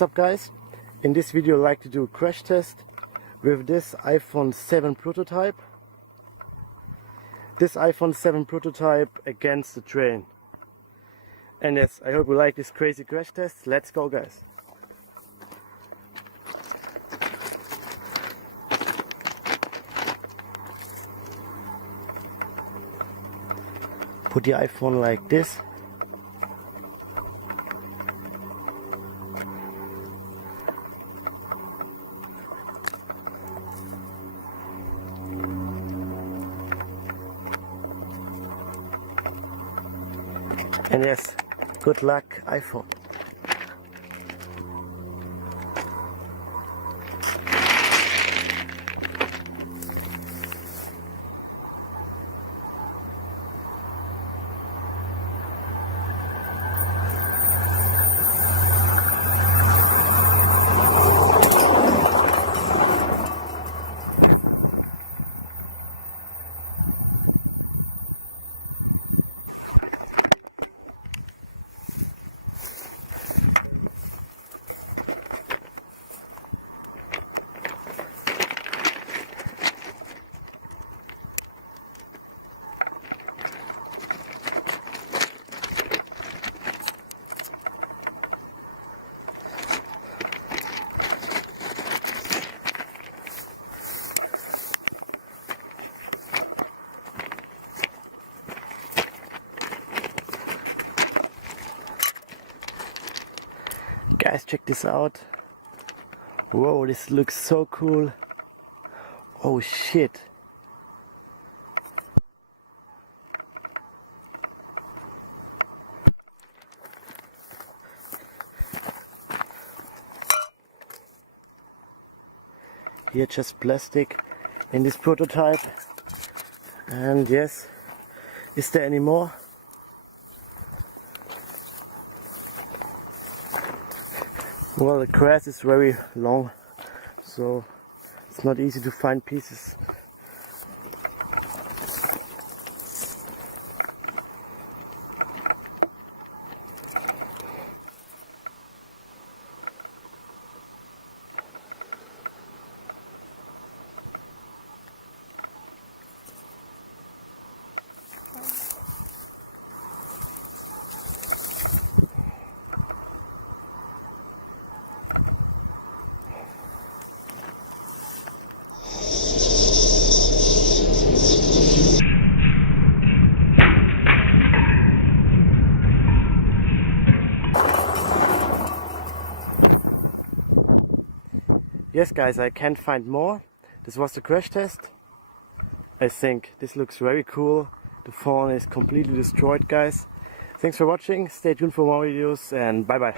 What's up guys? In this video I'd like to do a crash test with this iPhone 7 prototype. This iPhone 7 prototype against the train. And yes, I hope you like this crazy crash test. Let's go guys! Put the iPhone like this. And yes, good luck iPhone. Guys, check this out. Whoa, this looks so cool. Oh shit. Here just plastic in this prototype. And yes, is there any more? Well, the grass is very long, so it's not easy to find pieces. Yes guys, I can't find more. This was the crash test. I think this looks very cool. The phone is completely destroyed guys. Thanks for watching, stay tuned for more videos and bye bye.